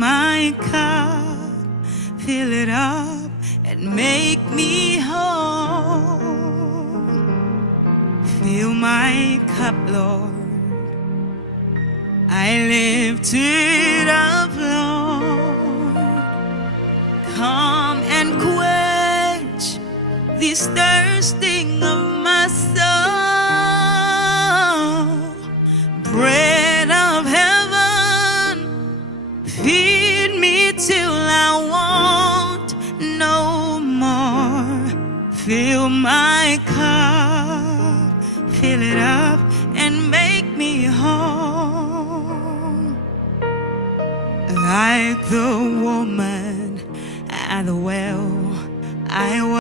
my cup, fill it up, and make me whole. Fill my cup, Lord, I lift it up, Lord. Come and quench this thirsting of my soul. Bread of heaven, feed me till I want no more. Fill my cup, fill it up, and make me whole. Like the woman at the well, I